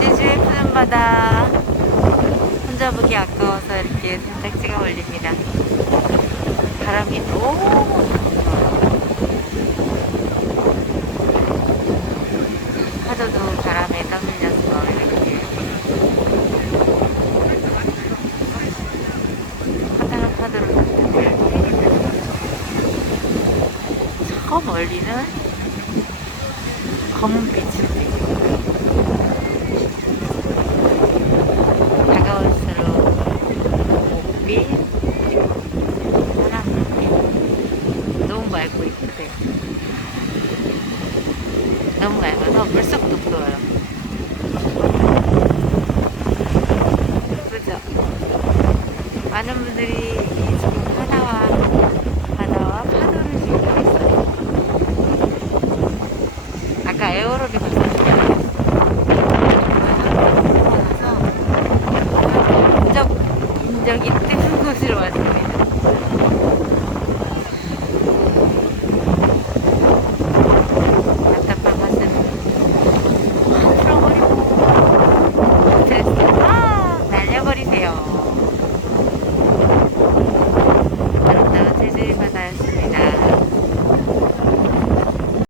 제주의 푸른 바다 혼자 보기 아까워서 이렇게 살짝 찍어 올립니다. 바람이 너무 파도도 바람에 떠밀려서 이렇게 파도를 봤는데 저 멀리는 검은 빛이 다가올수록 목빛 그리고 파란빛 너무 맑고 이쁘대요. 너무 맑아서 물속도 부어요. 예쁘죠? 많은 분들이 지금 바다와 파도를 즐기고 있어요. 아까 에어로빅 갔었는데 인적이 뜨는 곳으로 왔습니다. 답답한 것은 풀어버리고 스트레스 날려버리세요.